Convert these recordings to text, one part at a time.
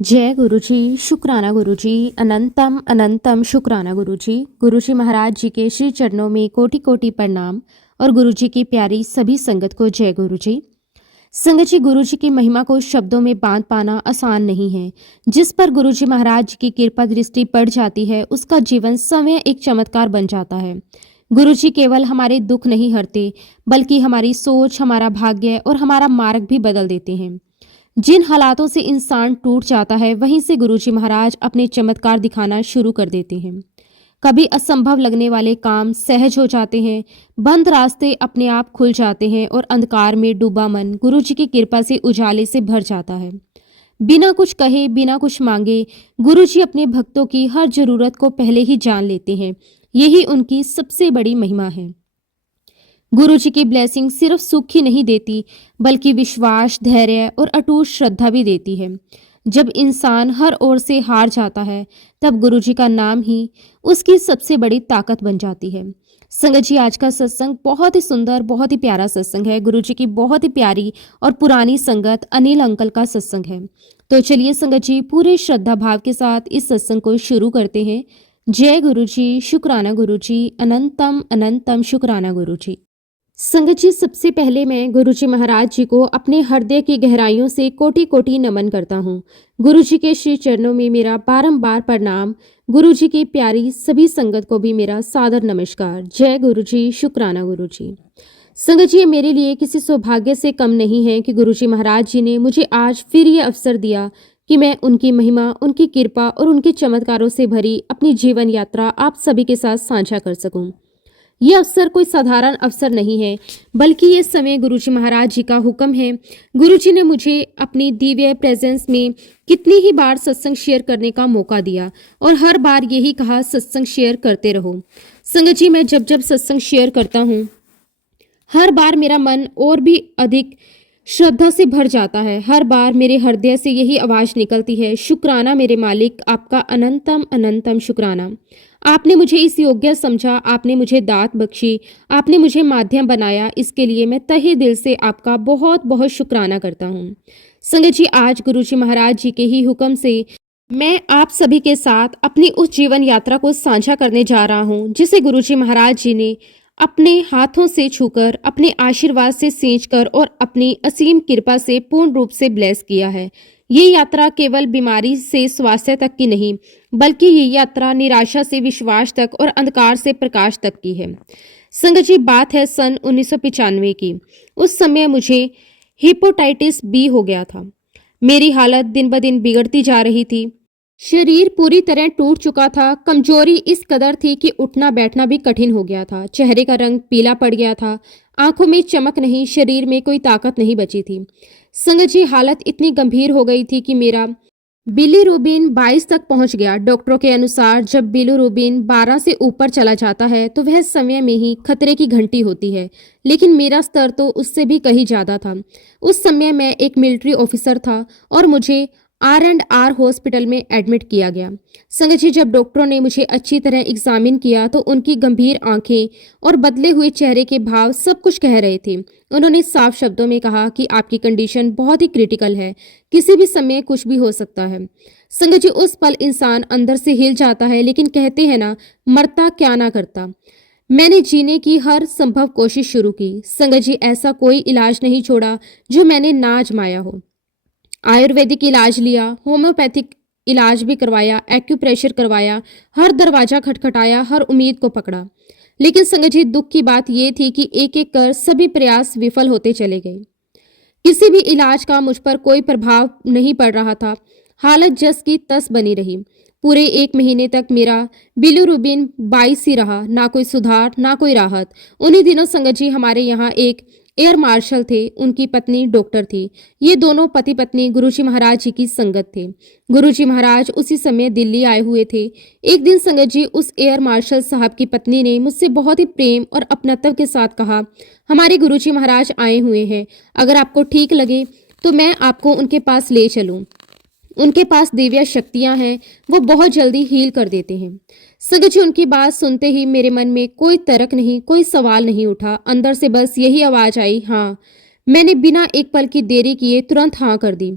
जय गुरुजी, शुक्राना गुरुजी, अनंतम अनंतम शुक्राना गुरुजी। गुरुजी महाराज जी के श्री चरणों में कोटि कोटि प्रणाम और गुरुजी की प्यारी सभी संगत को जय गुरुजी। संगत जी, गुरुजी की महिमा को शब्दों में बांध पाना आसान नहीं है। जिस पर गुरुजी महाराज जी की कृपा दृष्टि पड़ जाती है, उसका जीवन स्वयं एक चमत्कार बन जाता है। गुरुजी केवल हमारे दुख नहीं हरते, बल्कि हमारी सोच, हमारा भाग्य और हमारा मार्ग भी बदल देते हैं। जिन हालातों से इंसान टूट जाता है, वहीं से गुरुजी महाराज अपने चमत्कार दिखाना शुरू कर देते हैं। कभी असंभव लगने वाले काम सहज हो जाते हैं, बंद रास्ते अपने आप खुल जाते हैं और अंधकार में डूबा मन गुरुजी की कृपा से उजाले से भर जाता है। बिना कुछ कहे, बिना कुछ मांगे, गुरुजी अपने भक्तों की हर जरूरत को पहले ही जान लेते हैं। यही उनकी सबसे बड़ी महिमा है। गुरु जी की ब्लेसिंग सिर्फ सुख ही नहीं देती, बल्कि विश्वास, धैर्य और अटूट श्रद्धा भी देती है। जब इंसान हर ओर से हार जाता है, तब गुरु जी का नाम ही उसकी सबसे बड़ी ताकत बन जाती है। संगत जी, आज का सत्संग बहुत ही सुंदर, बहुत ही प्यारा सत्संग है। गुरु जी की बहुत ही प्यारी और पुरानी संगत अनिल अंकल का सत्संग है। तो चलिए संगत जी, पूरे श्रद्धा भाव के साथ इस सत्संग को शुरू करते हैं। जय गुरु जी, शुक्राना गुरु जी, अनंतम अनंतम शुक्राना गुरु जी। संगत जी, सबसे पहले मैं गुरुजी महाराज जी को अपने हृदय की गहराइयों से कोटि कोटि नमन करता हूँ। गुरुजी के श्री चरणों में मेरा बारंबार प्रणाम। गुरुजी की प्यारी सभी संगत को भी मेरा सादर नमस्कार। जय गुरुजी, शुक्राना गुरुजी। संगत जी, ये मेरे लिए किसी सौभाग्य से कम नहीं है कि गुरुजी महाराज जी ने मुझे आज फिर ये अवसर दिया कि मैं उनकी महिमा, उनकी कृपा और उनके चमत्कारों से भरी अपनी जीवन यात्रा आप सभी के साथ साझा कर सकूं। ये अवसर कोई साधारण अवसर नहीं है, बल्कि ये समय गुरुजी महाराज जी का हुक्म है। गुरुजी ने मुझे अपनी दिव्य प्रेजेंस में कितनी ही बार सत्संग शेयर करने का मौका दिया और हर बार यही कहा, सत्संग शेयर करते रहो। संगत जी, मैं जब जब सत्संग शेयर करता हूँ, हर बार मेरा मन और भी अधिक श्रद्धा से भर जाता है। हर बार मेरे हृदय से यही आवाज निकलती है, शुक्राना मेरे मालिक, आपका अनंतम अनंतम शुक्राना। आपने मुझे इस योग्य समझा, आपने मुझे दात बख्शी, आपने मुझे माध्यम बनाया। इसके लिए मैं तहे दिल से आपका बहुत बहुत शुक्राना करता हूँ। संगत जी, आज गुरुजी महाराज जी के ही हुक्म से मैं आप सभी के साथ अपनी उस जीवन यात्रा को साझा करने जा रहा हूँ, जिसे गुरुजी महाराज जी ने अपने हाथों से छूकर, अपने आशीर्वाद से सींचकर और अपनी असीम कृपा से पूर्ण रूप से ब्लेस किया है। ये यात्रा केवल बीमारी से स्वास्थ्य तक की नहीं, बल्कि ये यात्रा निराशा से विश्वास तक और अंधकार से प्रकाश तक की है। संगत जी, बात है सन 1995 की। उस समय मुझे हेपेटाइटिस बी हो गया था। मेरी हालत दिन ब दिन बिगड़ती जा रही थी। शरीर पूरी तरह टूट चुका था। कमजोरी इस कदर थी कि उठना बैठना भी कठिन हो गया था। चेहरे का रंग पीला पड़ गया था। आंखों में चमक नहीं, शरीर में कोई ताकत नहीं बची थी। संगत जी, हालत इतनी गंभीर हो गई थी कि मेरा बिलीरुबिन 22 तक पहुंच गया। डॉक्टरों के अनुसार जब बिलीरुबिन 12 से ऊपर चला जाता है तो वह समय में ही खतरे की घंटी होती है, लेकिन मेरा स्तर तो उससे भी कहीं ज़्यादा था। उस समय मैं एक मिलिट्री ऑफिसर था और मुझे R&R हॉस्पिटल में एडमिट किया गया। संगत जी, जब डॉक्टरों ने मुझे अच्छी तरह एग्जामिन किया तो उनकी गंभीर आंखें और बदले हुए चेहरे के भाव सब कुछ कह रहे थे। उन्होंने साफ शब्दों में कहा कि आपकी कंडीशन बहुत ही क्रिटिकल है, किसी भी समय कुछ भी हो सकता है। संगत जी, उस पल इंसान अंदर से हिल जाता है, लेकिन कहते हैं ना, मरता क्या ना करता। मैंने जीने की हर संभव कोशिश शुरू की। संगत जी, ऐसा कोई इलाज नहीं छोड़ा जो मैंने ना आजमाया हो। आयुर्वेदिक इलाज लिया, होम्योपैथिक इलाज भी करवाया, एक्यूप्रेशर करवाया, हर दरवाजा खटखटाया, हर उम्मीद को पकड़ा। लेकिन संगत जी, दुख की बात यह थी कि एक एक कर सभी प्रयास विफल होते चले गए। किसी भी इलाज का मुझ पर कोई प्रभाव नहीं पड़ रहा था। हालत जस की तस बनी रही। पूरे 1 महीने तक मेरा बिलीरुबिन 22 ही रहा, ना कोई सुधार, ना कोई राहत। उन्हीं दिनों संगत जी, हमारे यहाँ एक एयर मार्शल थे, उनकी पत्नी डॉक्टर थी। ये दोनों पति पत्नी गुरुजी महाराज जी की संगत थे। गुरुजी महाराज उसी समय दिल्ली आए हुए थे। एक दिन संगत जी, उस एयर मार्शल साहब की पत्नी ने मुझसे बहुत ही प्रेम और अपनत्व के साथ कहा, हमारे गुरुजी महाराज आए हुए हैं, अगर आपको ठीक लगे तो मैं आपको उनके पास ले चलूं। उनके पास दिव्य शक्तियां हैं, वो बहुत जल्दी हील कर देते हैं। संगत जी, उनकी बात सुनते ही मेरे मन में कोई तर्क नहीं, कोई सवाल नहीं उठा। अंदर से बस यही आवाज आई, हाँ। मैंने बिना एक पल की देरी किए तुरंत हाँ कर दी।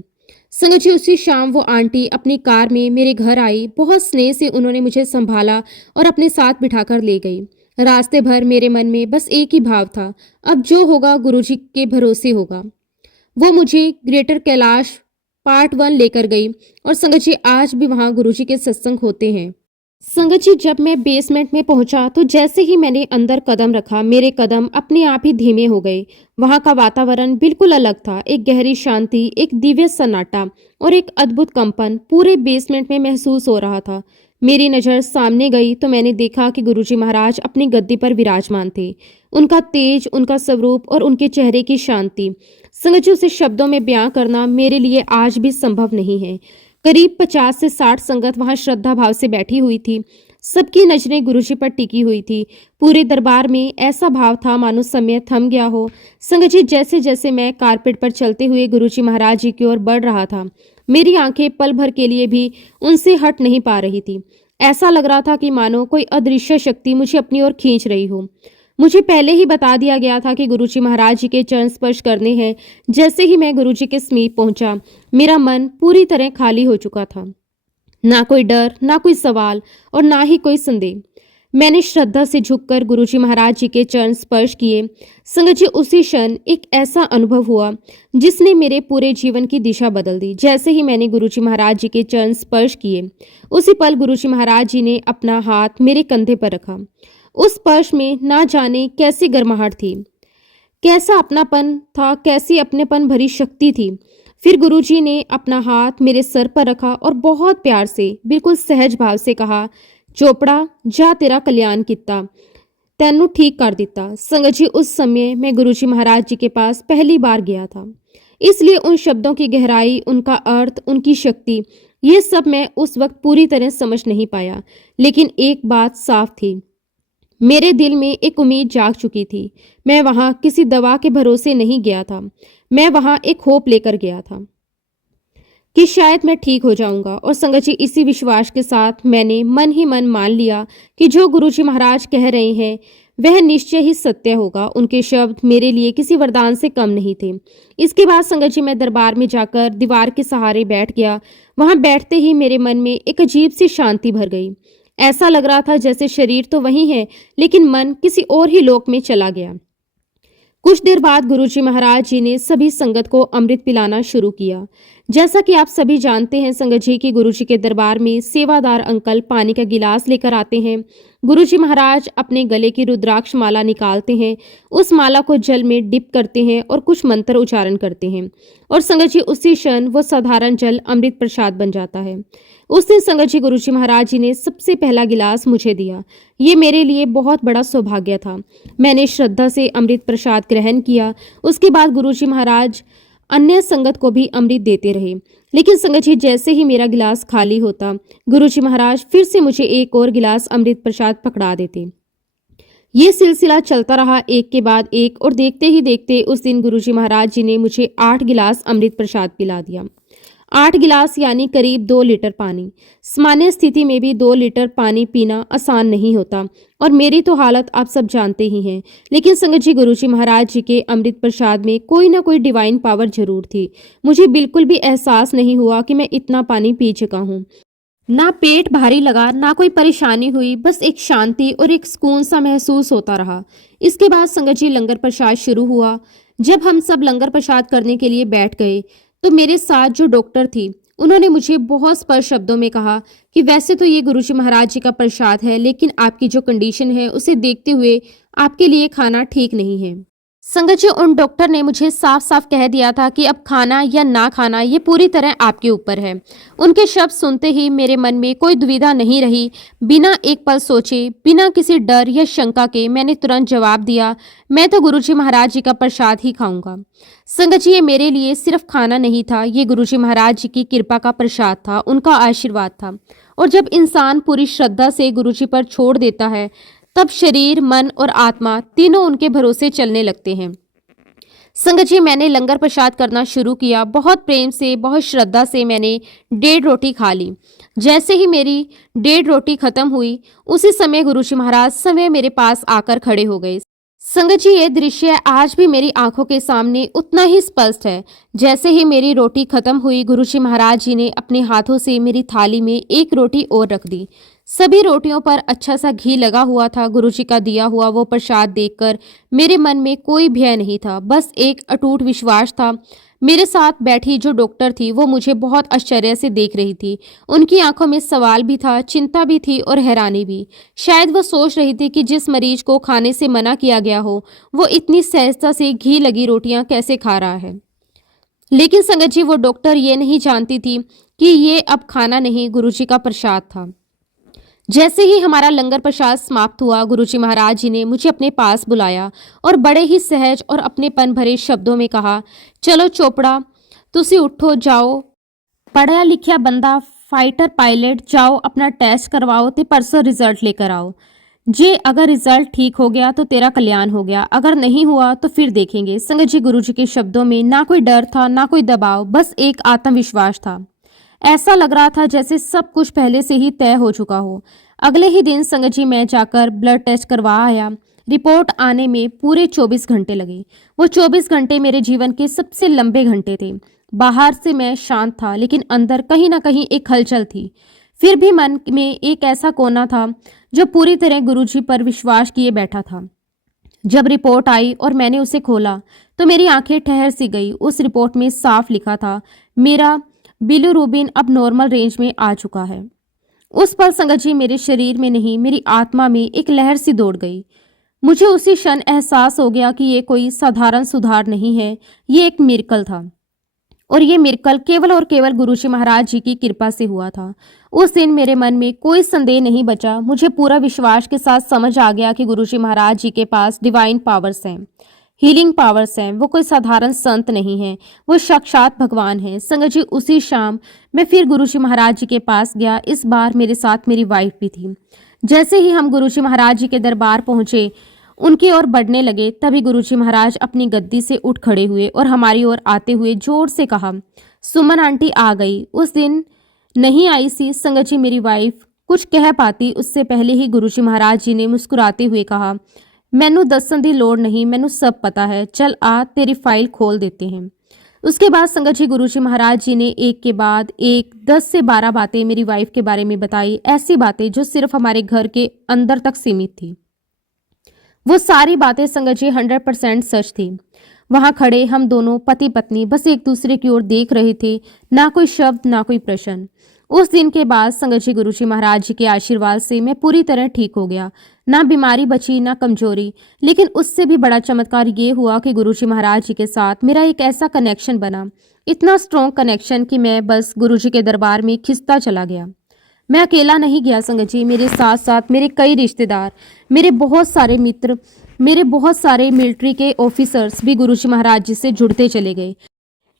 संगत जी उसी शाम वो आंटी अपनी कार में मेरे घर आई। बहुत स्नेह से उन्होंने मुझे संभाला और अपने साथ बिठाकर ले गई। रास्ते भर मेरे मन में बस एक ही भाव था, अब जो होगा गुरुजी के भरोसे होगा। वो मुझे ग्रेटर कैलाश पार्ट 1 लेकर गई और संगत जी आज भी वहाँ गुरुजी के सत्संग होते हैं। संगत जी जब मैं बेसमेंट में पहुंचा तो जैसे ही मैंने अंदर कदम रखा मेरे कदम अपने आप ही धीमे हो गए। वहां का वातावरण बिल्कुल अलग था। एक गहरी शांति, एक दिव्य सन्नाटा और एक अद्भुत कंपन पूरे बेसमेंट में महसूस हो रहा था। मेरी नज़र सामने गई तो मैंने देखा कि गुरुजी महाराज अपनी गद्दी पर विराजमान थे। उनका तेज, उनका स्वरूप और उनके चेहरे की शांति, संगत जी उसे शब्दों में बयां करना मेरे लिए आज भी संभव नहीं है। करीब 50 से 60 संगत वहां श्रद्धा भाव से बैठी हुई थी। सबकी नजरें गुरुजी पर टिकी हुई थी। पूरे दरबार में ऐसा भाव था मानो समय थम गया हो। संगत जी जैसे जैसे मैं कारपेट पर चलते हुए गुरुजी महाराज जी की ओर बढ़ रहा था, मेरी आंखें पल भर के लिए भी उनसे हट नहीं पा रही थी। ऐसा लग रहा था कि मानो कोई अदृश्य शक्ति मुझे अपनी ओर खींच रही हो। मुझे पहले ही बता दिया गया था कि गुरुजी महाराज जी के चरण स्पर्श करने हैं। जैसे ही मैं गुरुजी के समीप पहुंचा, मेरा मन पूरी तरह खाली हो चुका था। ना कोई डर, ना कोई सवाल और ना ही कोई संदेह। मैंने श्रद्धा से झुककर गुरुजी महाराज जी के चरण स्पर्श किए। संगत जी उसी क्षण एक ऐसा अनुभव हुआ जिसने मेरे पूरे जीवन की दिशा बदल दी। जैसे ही मैंने गुरुजी महाराज जी के चरण स्पर्श किए, उसी पल गुरुजी महाराज जी ने अपना हाथ मेरे कंधे पर रखा। उस स्पर्श में ना जाने कैसी गर्माहट थी, कैसा अपनापन था, कैसी अपनेपन भरी शक्ति थी। फिर गुरुजी ने अपना हाथ मेरे सर पर रखा और बहुत प्यार से, बिल्कुल सहज भाव से कहा, चोपड़ा जा तेरा कल्याण किता, तैनू ठीक कर दिता। संगत जी उस समय मैं गुरुजी महाराज जी के पास पहली बार गया था, इसलिए उन शब्दों की गहराई, उनका अर्थ, उनकी शक्ति, ये सब मैं उस वक्त पूरी तरह समझ नहीं पाया। लेकिन एक बात साफ थी, मेरे दिल में एक उम्मीद जाग चुकी थी। मैं वहां किसी दवा के भरोसे नहीं गया था, मैं वहां एक होप लेकर गया था कि शायद मैं ठीक हो जाऊंगा। और संगत जी इसी विश्वास के साथ मैंने मन ही मन मान लिया कि जो गुरुजी महाराज कह रहे हैं वह निश्चय ही सत्य होगा। उनके शब्द मेरे लिए किसी वरदान से कम नहीं थे। इसके बाद संगत जी मैं दरबार में जाकर दीवार के सहारे बैठ गया। वहां बैठते ही मेरे मन में एक अजीब सी शांति भर गई। ऐसा लग रहा था जैसे शरीर तो वही है लेकिन मन किसी और ही लोक में चला गया। कुछ देर बाद गुरुजी महाराज जी ने सभी संगत को अमृत पिलाना शुरू किया। जैसा कि आप सभी जानते हैं संगत जी की गुरुजी के दरबार में सेवादार अंकल पानी का गिलास लेकर आते हैं। गुरुजी महाराज अपने गले की रुद्राक्ष माला निकालते हैं, उस माला को जल में डिप करते हैं और कुछ मंत्र उच्चारण करते हैं और संगत जी उसी क्षण वो साधारण जल अमृत प्रसाद बन जाता है। उस दिन संगत जी गुरुजी महाराज जी ने सबसे पहला गिलास मुझे दिया। ये मेरे लिए बहुत बड़ा सौभाग्य था। मैंने श्रद्धा से अमृत प्रसाद ग्रहण किया। उसके बाद गुरुजी महाराज अन्य संगत को भी अमृत देते रहे। लेकिन संगत जी जैसे ही मेरा गिलास खाली होता, गुरुजी महाराज फिर से मुझे एक और गिलास अमृत प्रसाद पकड़ा देते। ये सिलसिला चलता रहा एक के बाद एक और देखते ही देखते उस दिन गुरुजी महाराज जी ने मुझे 8 गिलास अमृत प्रसाद पिला दिया। 8 गिलास यानी करीब 2 लीटर पानी। सामान्य स्थिति में भी 2 लीटर पानी पीना आसान नहीं होता और मेरी तो हालत आप सब जानते ही हैं। लेकिन संगत जी गुरुजी महाराज जी के अमृत प्रसाद में कोई ना कोई डिवाइन पावर जरूर थी। मुझे बिल्कुल भी एहसास नहीं हुआ कि मैं इतना पानी पी चुका हूँ। ना पेट भारी लगा, ना कोई परेशानी हुई, बस एक शांति और एक सुकून सा महसूस होता रहा। इसके बाद संगत जी लंगर प्रसाद शुरू हुआ। जब हम सब लंगर प्रसाद करने के लिए बैठ गए तो मेरे साथ जो डॉक्टर थी उन्होंने मुझे बहुत स्पष्ट शब्दों में कहा कि वैसे तो ये गुरुजी महाराज जी का प्रसाद है, लेकिन आपकी जो कंडीशन है उसे देखते हुए आपके लिए खाना ठीक नहीं है। संगत जी उन डॉक्टर ने मुझे साफ साफ कह दिया था कि अब खाना या ना खाना ये पूरी तरह आपके ऊपर है। उनके शब्द सुनते ही मेरे मन में कोई दुविधा नहीं रही। बिना एक पल सोचे, बिना किसी डर या शंका के मैंने तुरंत जवाब दिया, मैं तो गुरुजी महाराज जी का प्रसाद ही खाऊंगा। संगत जी ये मेरे लिए सिर्फ खाना नहीं था, ये गुरुजी महाराज जी की कृपा का प्रसाद था, उनका आशीर्वाद था। और जब इंसान पूरी श्रद्धा से गुरुजी पर छोड़ देता है तब शरीर, मन और आत्मा तीनों उनके भरोसे चलने लगते हैं। संगत जी मैंने लंगर प्रसाद करना शुरू किया। बहुत प्रेम से, बहुत श्रद्धा से मैंने 1.5 रोटी खा ली। जैसे ही मेरी 1.5 रोटी खत्म हुई उसी समय गुरुजी महाराज स्वयं मेरे पास आकर खड़े हो गए। संगत जी, ये दृश्य आज भी मेरी आंखों के सामने उतना ही स्पष्ट है। जैसे ही मेरी रोटी खत्म हुई, गुरुजी महाराज जी ने अपने हाथों से मेरी थाली में एक रोटी और रख दी। सभी रोटियों पर अच्छा सा घी लगा हुआ था। गुरुजी का दिया हुआ वो प्रसाद देखकर मेरे मन में कोई भय नहीं था, बस एक अटूट विश्वास था। मेरे साथ बैठी जो डॉक्टर थी वो मुझे बहुत आश्चर्य से देख रही थी। उनकी आंखों में सवाल भी था, चिंता भी थी और हैरानी भी। शायद वो सोच रही थी कि जिस मरीज को खाने से मना किया गया हो, वो इतनी सहजता से घी लगी रोटियां कैसे खा रहा है। लेकिन संगत जी, वो डॉक्टर ये नहीं जानती थी कि ये अब खाना नहीं, गुरुजी का प्रसाद था। जैसे ही हमारा लंगर प्रसाद समाप्त हुआ, गुरुजी महाराज जी ने मुझे अपने पास बुलाया और बड़े ही सहज और अपनेपन भरे शब्दों में कहा, चलो चोपड़ा, तुसी उठो, जाओ, पढ़िया लिखिया बंदा, फाइटर पायलट, जाओ अपना टेस्ट करवाओ ते परसों रिजल्ट लेकर आओ। जे अगर रिजल्ट ठीक हो गया तो तेरा कल्याण हो गया, अगर नहीं हुआ तो फिर देखेंगे। संगत जी, गुरुजी के शब्दों में ना कोई डर था, ना कोई दबाव, बस एक आत्मविश्वास था। ऐसा लग रहा था जैसे सब कुछ पहले से ही तय हो चुका हो। अगले ही दिन संगत जी, मैं जाकर ब्लड टेस्ट करवा आया। रिपोर्ट आने में पूरे 24 घंटे लगे। वो 24 घंटे मेरे जीवन के सबसे लंबे घंटे थे। बाहर से मैं शांत था, लेकिन अंदर कहीं ना कहीं एक हलचल थी। फिर भी मन में एक ऐसा कोना था जो पूरी तरह गुरुजी पर विश्वास किए बैठा था। जब रिपोर्ट आई और मैंने उसे खोला तो मेरी आंखें ठहर सी गई। उस रिपोर्ट में साफ लिखा था, मेरा बिलीरुबिन अब नॉर्मल रेंज में आ चुका है। उस पल संगत जी, मेरे शरीर में नहीं, मेरी आत्मा में एक लहर सी दौड़ गई। मुझे उसी क्षण एहसास हो गया कि ये कोई साधारण सुधार नहीं है, ये एक मिरेकल था। और ये मिरेकल केवल और केवल गुरुजी महाराज जी की कृपा से हुआ था। उस दिन मेरे मन में कोई संदेह नहीं बचा। मुझे पूरा विश्वास के साथ समझ आ गया कि गुरुजी महाराज जी के पास डिवाइन पावर्स हैं, हीलिंग पावर्स हैं। वो कोई साधारण संत नहीं है, वो साक्षात भगवान है। संगत जी, उसी शाम मैं फिर गुरुजी महाराज जी के पास गया। इस बार मेरे साथ मेरी वाइफ भी थी। जैसे ही हम गुरुजी महाराज जी के दरबार पहुंचे, उनकी ओर बढ़ने लगे, तभी गुरुजी महाराज अपनी गद्दी से उठ खड़े हुए और हमारी ओर आते हुए जोर से कहा, सुमन आंटी आ गई। उस दिन नहीं आई सी। संगत जी, मेरी वाइफ कुछ कह पाती उससे पहले ही गुरुजी महाराज जी ने मुस्कुराते हुए कहा, मैनू दसन दी लोड़ नहीं, मैनू सब पता है, चल आ तेरी फाइल खोल देते हैं। उसके बाद संगत जी, गुरुजी महाराज जी ने एक के बाद एक 10 से 12 बातें मेरी वाइफ के बारे में बताई। ऐसी बातें जो सिर्फ हमारे घर के अंदर तक सीमित थी। वो सारी बातें संगत जी 100% सच थी। वहां खड़े हम दोनों पति पत्नी बस एक दूसरे की ओर देख रहे थे, ना कोई शब्द, ना कोई प्रश्न। उस दिन के बाद संगत जी, गुरुजी महाराज जी के आशीर्वाद से मैं पूरी तरह ठीक हो गया। ना बीमारी बची, ना कमजोरी। लेकिन उससे भी बड़ा चमत्कार ये हुआ कि गुरुजी महाराज जी के साथ मेरा एक ऐसा कनेक्शन बना, इतना स्ट्रॉन्ग कनेक्शन कि मैं बस गुरुजी के दरबार में खिंचता चला गया। मैं अकेला नहीं गया संगत जी, मेरे साथ साथ मेरे कई रिश्तेदार, मेरे बहुत सारे मित्र, मेरे बहुत सारे मिलिट्री के ऑफिसर्स भी गुरुजी महाराज जी से जुड़ते चले गए।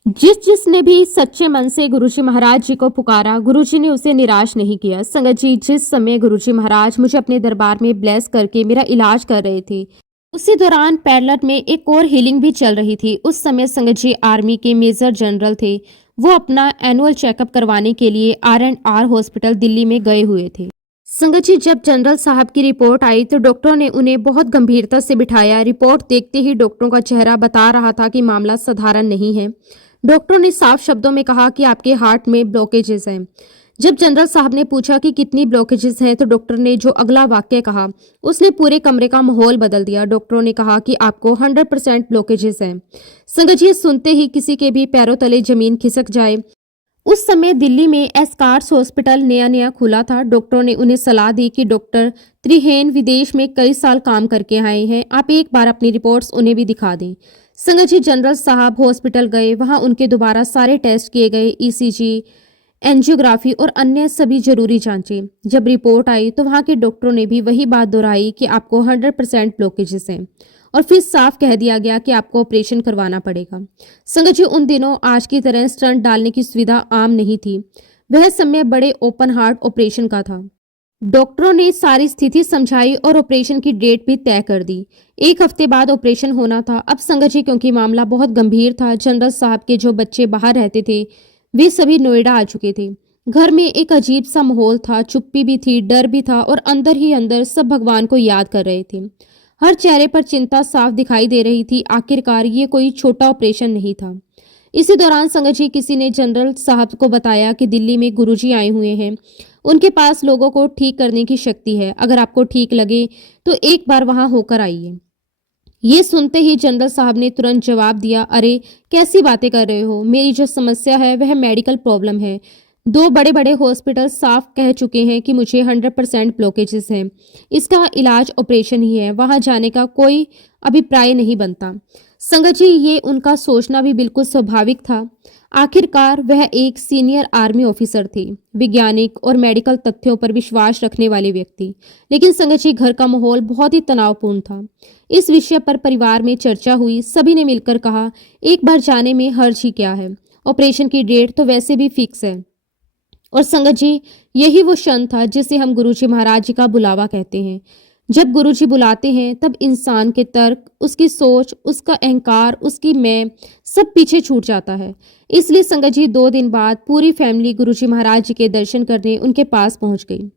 जिसने भी सच्चे मन से गुरुजी महाराज जी को पुकारा, गुरुजी ने उसे निराश नहीं किया। संगत जी, जिस समय गुरुजी महाराज मुझे अपने दरबार में ब्लेस करके मेरा इलाज कर रहे थे, उसी दौरान पैरलट में एक और हीलिंग भी चल रही थी। उस समय संगत जी आर्मी के मेजर जनरल थे। वो अपना एनुअल चेकअप करवाने के लिए R&R हॉस्पिटल दिल्ली में गए हुए थे। संगत जी, जब जनरल साहब की रिपोर्ट आई तो डॉक्टरों ने उन्हें बहुत गंभीरता से बिठाया। रिपोर्ट देखते ही डॉक्टरों का चेहरा बता रहा था कि मामला साधारण नहीं है। डॉक्टरों ने साफ शब्दों में कहा कि आपके हार्ट में ब्लॉकेजेस हैं। जब जनरल साहब ने पूछा कि कितनी ब्लॉकेजेस हैं, तो डॉक्टर ने जो अगला वाक्य कहा उसने पूरे कमरे का माहौल बदल दिया। डॉक्टरों ने कहा कि आपको 100% ब्लॉकेजेस हैं। संगत जी, सुनते ही किसी के भी पैरों तले जमीन खिसक जाए। उस समय दिल्ली में एस्कार्स हॉस्पिटल नया नया खुला था। डॉक्टरों ने उन्हें सलाह दी कि डॉक्टर त्रिहेन विदेश में कई साल काम करके आए हैं, आप एक बार अपनी रिपोर्ट्स उन्हें भी दिखा दें। संगत जी, जनरल साहब हॉस्पिटल गए। वहां उनके दोबारा सारे टेस्ट किए गए, ECG, एंजियोग्राफी और अन्य सभी जरूरी जांचें। जब रिपोर्ट आई तो वहां के डॉक्टरों ने भी वही बात दोहराई कि आपको 100% ब्लॉकेजेस हैं और फिर साफ कह दिया गया कि आपको ऑपरेशन करवाना पड़ेगा। संगत जी, उन दिनों आज की तरह स्टंट डालने की सुविधा आम नहीं थी। वह समय बड़े ओपन हार्ट ऑपरेशन का था। डॉक्टरों ने सारी स्थिति समझाई और ऑपरेशन की डेट भी तय कर दी। 1 हफ्ते बाद ऑपरेशन होना था। अब संगत जी, क्योंकि मामला बहुत गंभीर था, जनरल साहब के जो बच्चे बाहर रहते थे वे सभी नोएडा आ चुके थे। घर में एक अजीब सा माहौल था, चुप्पी भी थी, डर भी था और अंदर ही अंदर सब भगवान को याद कर रहे थे। हर चेहरे पर चिंता साफ दिखाई दे रही थी। आखिरकार ये कोई छोटा ऑपरेशन नहीं था। इसी दौरान संगत जी किसी ने जनरल साहब को बताया कि दिल्ली में गुरुजी आए हुए हैं। उनके पास लोगों को ठीक करने की शक्ति है। अगर आपको ठीक लगे तो एक बार वहां होकर आइए। ये सुनते ही जनरल साहब ने तुरंत जवाब दिया, अरे कैसी बातें कर रहे हो? मेरी जो समस्या है वह मेडिकल प्रॉब्लम है। 2 बड़े-बड़े हॉस्पिटल साफ कह चुके हैं कि मुझे 100% ब्लॉकेजेस हैं। इसका इलाज ऑपरेशन ही है। वहां जाने का कोई अभिप्राय नहीं बनता। संगत जी, ये उनका सोचना भी बिल्कुल स्वाभाविक था। आखिरकार वह एक सीनियर आर्मी ऑफिसर थे, वैज्ञानिक और मेडिकल तथ्यों पर विश्वास रखने वाले व्यक्ति। लेकिन संगत जी, घर का माहौल बहुत ही तनावपूर्ण था। इस विषय पर परिवार में चर्चा हुई। सभी ने मिलकर कहा, एक बार जाने में हर्ज ही क्या है? ऑपरेशन की डेट तो वैसे भी फिक्स है। और संगत जी, यही वो क्षण था जिसे हम गुरुजी महाराज जी का बुलावा कहते हैं। जब गुरुजी बुलाते हैं तब इंसान के तर्क, उसकी सोच, उसका अहंकार, उसकी मैं सब पीछे छूट जाता है। इसलिए संगत जी 2 दिन बाद पूरी फैमिली गुरुजी महाराज जी के दर्शन करने उनके पास पहुंच गई।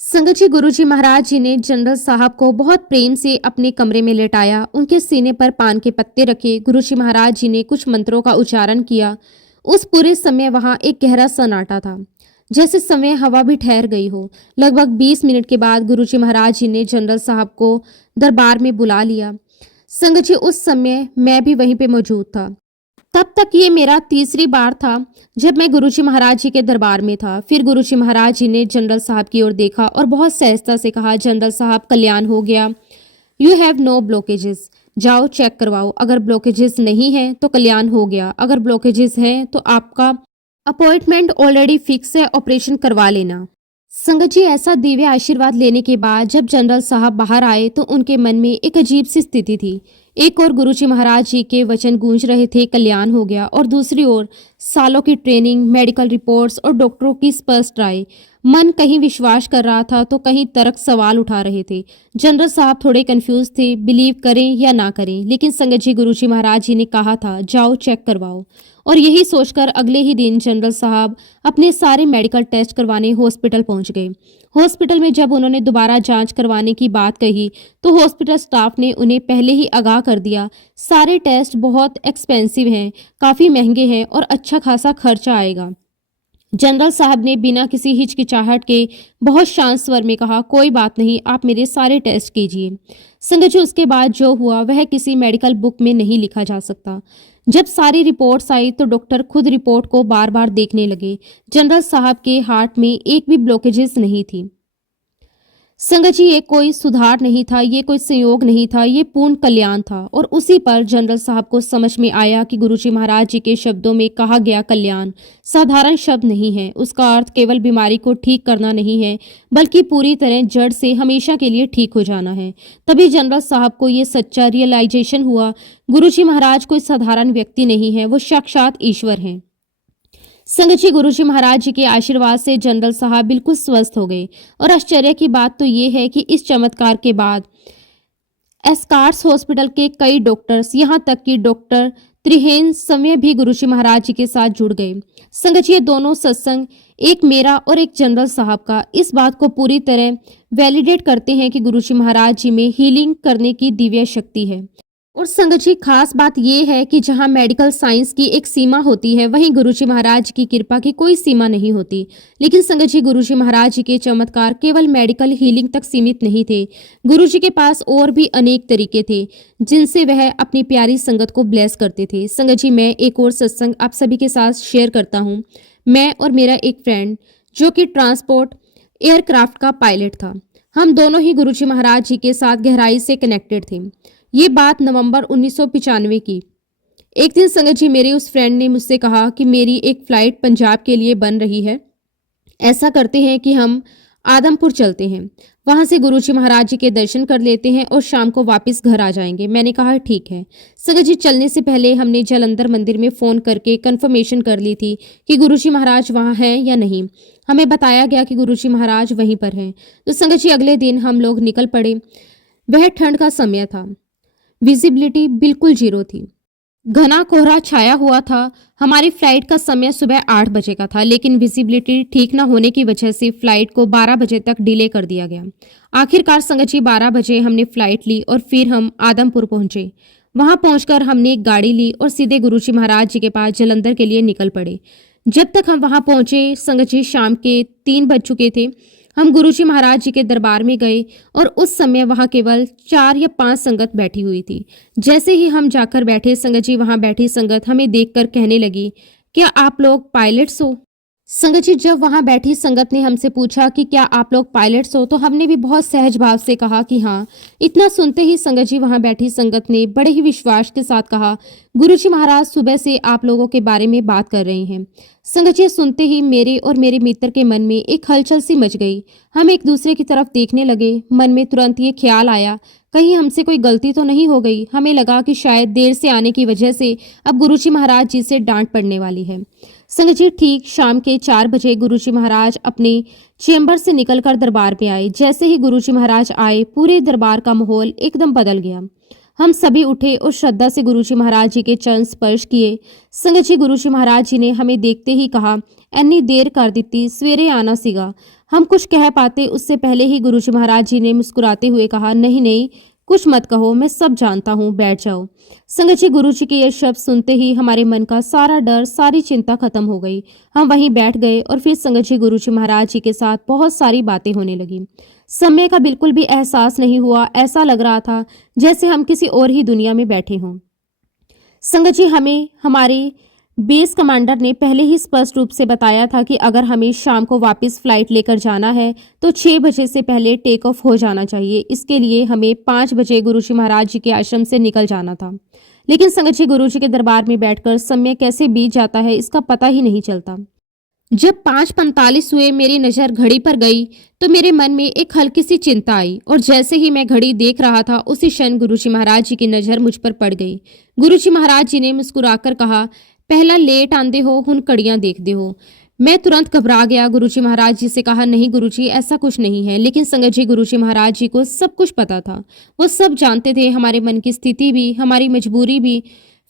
संगत जी, गुरुजी महाराज जी ने जनरल साहब को बहुत प्रेम से अपने कमरे में लेटाया। उनके सीने पर पान के पत्ते रखे। गुरुजी महाराज जी ने कुछ मंत्रों का उच्चारण किया। उस पूरे समय वहां एक गहरा सन्नाटा था, जैसे समय हवा भी ठहर गई हो। लगभग 20 मिनट के बाद गुरुजी महाराज जी ने जनरल साहब को दरबार में बुला लिया। संगत जी, उस समय मैं भी वहीं पे मौजूद था। तब तक ये मेरा तीसरी बार था जब मैं गुरुजी महाराज जी के दरबार में था। फिर गुरुजी महाराज जी ने जनरल साहब की ओर देखा और बहुत सहजता से कहा, जनरल साहब, कल्याण हो गया। You have no blockages. जाओ चेक करवाओ। अगर ब्लॉकेजेस नहीं है तो कल्याण हो गया। अगर ब्लॉकेजेस हैं तो आपका अपॉइंटमेंट ऑलरेडी फिक्स है, ऑपरेशन करवा लेना। संगत जी, ऐसा दिव्य आशीर्वाद लेने के बाद जब जनरल साहब बाहर आए तो उनके मन में एक अजीब सी स्थिति थी। एक ओर गुरुजी महाराज जी के वचन गूंज रहे थे, कल्याण हो गया, और दूसरी ओर सालों की ट्रेनिंग, मेडिकल रिपोर्ट्स और डॉक्टरों की स्पष्ट राय। मन कहीं विश्वास कर रहा था तो कहीं तर्क सवाल उठा रहे थे। जनरल साहब थोड़े कंफ्यूज थे, बिलीव करें या ना करें। लेकिन संगत जी, गुरुजी महाराज जी ने कहा था, जाओ चेक करवाओ। और यही सोचकर अगले ही दिन जनरल साहब अपने सारे मेडिकल टेस्ट करवाने हॉस्पिटल पहुंच गए। हॉस्पिटल में जब उन्होंने दोबारा जांच करवाने की बात कही तो हॉस्पिटल स्टाफ ने उन्हें पहले ही आगाह कर दिया, सारे टेस्ट बहुत एक्सपेंसिव हैं, काफ़ी महंगे हैं और अच्छा खासा खर्चा आएगा। जनरल साहब ने बिना किसी हिचकिचाहट के बहुत शांत स्वर में कहा, कोई बात नहीं, आप मेरे सारे टेस्ट कीजिए। संगत जी, उसके बाद जो हुआ वह किसी मेडिकल बुक में नहीं लिखा जा सकता। जब सारी रिपोर्ट्स आई तो डॉक्टर खुद रिपोर्ट को बार बार देखने लगे। जनरल साहब के हार्ट में एक भी ब्लॉकेजेस नहीं थी। संगत जी, ये कोई सुधार नहीं था, ये कोई संयोग नहीं था, ये पूर्ण कल्याण था। और उसी पर जनरल साहब को समझ में आया कि गुरुजी महाराज जी के शब्दों में कहा गया कल्याण साधारण शब्द नहीं है। उसका अर्थ केवल बीमारी को ठीक करना नहीं है, बल्कि पूरी तरह जड़ से हमेशा के लिए ठीक हो जाना है। तभी जनरल साहब को ये सच्चा रियलाइजेशन हुआ, गुरुजी महाराज कोई साधारण व्यक्ति नहीं है, वो साक्षात ईश्वर हैं। संगत जी, गुरुजी महाराज जी के आशीर्वाद से जनरल साहब बिल्कुल स्वस्थ हो गए। और आश्चर्य की बात तो ये है कि इस चमत्कार के बाद एस्कार्स हॉस्पिटल के कई डॉक्टर्स, यहाँ तक कि डॉक्टर त्रिहेन समय भी गुरुजी महाराज जी के साथ जुड़ गए। संगत जी, ये दोनों सत्संग, एक मेरा और एक जनरल साहब का, इस बात को पूरी तरह वैलिडेट करते हैं कि गुरुजी महाराज जी में हीलिंग करने की दिव्य शक्ति है। और संगत जी, खास बात यह है कि जहां मेडिकल साइंस की एक सीमा होती है, वहीं गुरुजी महाराज की कृपा की कोई सीमा नहीं होती। लेकिन संगत जी, गुरुजी महाराज जी के चमत्कार केवल मेडिकल हीलिंग तक सीमित नहीं थे। गुरुजी के पास और भी अनेक तरीके थे जिनसे वह अपनी प्यारी संगत को ब्लेस करते थे। संगत जी, मैं एक और सत्संग आप सभी के साथ शेयर करता हूँ। मैं और मेरा एक फ्रेंड जो कि ट्रांसपोर्ट एयरक्राफ्ट का पायलट था, हम दोनों ही गुरुजी महाराज जी के साथ गहराई से कनेक्टेड थे। ये बात नवंबर 1995 की। एक दिन संगत जी, मेरे उस फ्रेंड ने मुझसे कहा कि मेरी एक फ़्लाइट पंजाब के लिए बन रही है। ऐसा करते हैं कि हम आदमपुर चलते हैं, वहां से गुरुजी महाराज जी के दर्शन कर लेते हैं और शाम को वापस घर आ जाएंगे। मैंने कहा ठीक है। संगत जी, चलने से पहले हमने जालंधर मंदिर में फ़ोन करके कंफर्मेशन कर ली थी कि गुरुजी महाराज वहाँ हैं या नहीं। हमें बताया गया कि गुरुजी महाराज वहीं पर हैं। तो संगत जी, अगले दिन हम लोग निकल पड़े। वह ठंड का समय था, विजिबिलिटी बिल्कुल जीरो थी। घना कोहरा छाया हुआ था। हमारी फ्लाइट का समय सुबह 8 बजे का था, लेकिन विजिबिलिटी ठीक न होने की वजह से फ्लाइट को 12 बजे तक डिले कर दिया गया। आखिरकार संगत जी 12 बजे हमने फ्लाइट ली और फिर हम आदमपुर पहुंचे। वहां पहुंचकर हमने एक गाड़ी ली और सीधे गुरुजी महाराज जी के पास जलंधर के लिए निकल पड़े। जब तक हम वहां पहुंचे संगत जी शाम के 3 बज चुके थे। हम गुरुजी महाराज जी के दरबार में गए और उस समय वहां केवल 4 या 5 संगत बैठी हुई थी। जैसे ही हम जाकर बैठे, संगत जी वहां बैठी संगत हमें देखकर कहने लगी, क्या आप लोग पायलट्स हो? संगत जी जब वहां बैठी संगत ने हमसे पूछा कि क्या आप लोग पायलट्स हो, तो हमने भी बहुत सहज भाव से कहा कि हाँ। इतना सुनते ही संगत जी वहां बैठी संगत ने बड़े ही विश्वास के साथ कहा, गुरुजी महाराज सुबह से आप लोगों के बारे में बात कर रहे हैं। संगत जी सुनते ही मेरे और मेरे मित्र के मन में एक हलचल सी मच गई। हम एक दूसरे की तरफ देखने लगे। मन में तुरंत ये ख्याल आया, कहीं हमसे कोई गलती तो नहीं हो गई। हमें लगा कि शायद देर से आने की वजह से अब गुरुजी महाराज जी से डांट पड़ने वाली है। संगत जी ठीक शाम के 4 बजे गुरुजी महाराज अपने चेंबर से निकलकर दरबार में आए। जैसे ही गुरुजी महाराज आए, पूरे दरबार का माहौल एकदम बदल गया। हम सभी उठे और श्रद्धा से गुरुजी महाराज जी के चरण स्पर्श किए। संगत जी गुरुजी महाराज जी ने हमें देखते ही कहा, एनी देर कर दी, सवेरे आना सीगा। हम कुछ कह पाते उससे पहले ही गुरुजी महाराज जी ने मुस्कुराते हुए कहा, नहीं नहीं कुछ मत कहो, मैं सब जानता हूँ, बैठ जाओ। संगत जी गुरुजी के ये शब्द सुनते ही हमारे मन का सारा डर, सारी चिंता खत्म हो गई। हम वहीं बैठ गए और फिर संगत जी गुरुजी महाराज जी के साथ बहुत सारी बातें होने लगी। समय का बिल्कुल भी एहसास नहीं हुआ। ऐसा लग रहा था जैसे हम किसी और ही दुनिया में बैठे हों। संगत जी हमें हमारे बेस कमांडर ने पहले ही स्पष्ट रूप से बताया था कि अगर हमें शाम को वापस फ्लाइट लेकर जाना है तो 6 बजे से पहले टेक ऑफ हो जाना चाहिए। इसके लिए हमें 5 बजे गुरुजी महाराज जी के आश्रम से निकल जाना था। लेकिन संगत जी गुरुजी के दरबार में बैठकर समय कैसे बीत जाता है इसका पता ही नहीं चलता। जब 5:45 हुए मेरी नज़र घड़ी पर गई तो मेरे मन में एक हल्की सी चिंता आई और जैसे ही मैं घड़ी देख रहा था उसी क्षण गुरुजी महाराज जी की नज़र मुझ पर पड़ गई। गुरुजी महाराज जी ने मुस्कुराकर कहा, पहला लेट आंदे हो हुन कड़ियां देखते हो। मैं तुरंत घबरा गया। गुरुजी महाराज जी से कहा, नहीं गुरुजी ऐसा कुछ नहीं है। लेकिन संगत जी गुरुजी महाराज जी को सब कुछ पता था। वो सब जानते थे, हमारे मन की स्थिति भी, हमारी मजबूरी भी।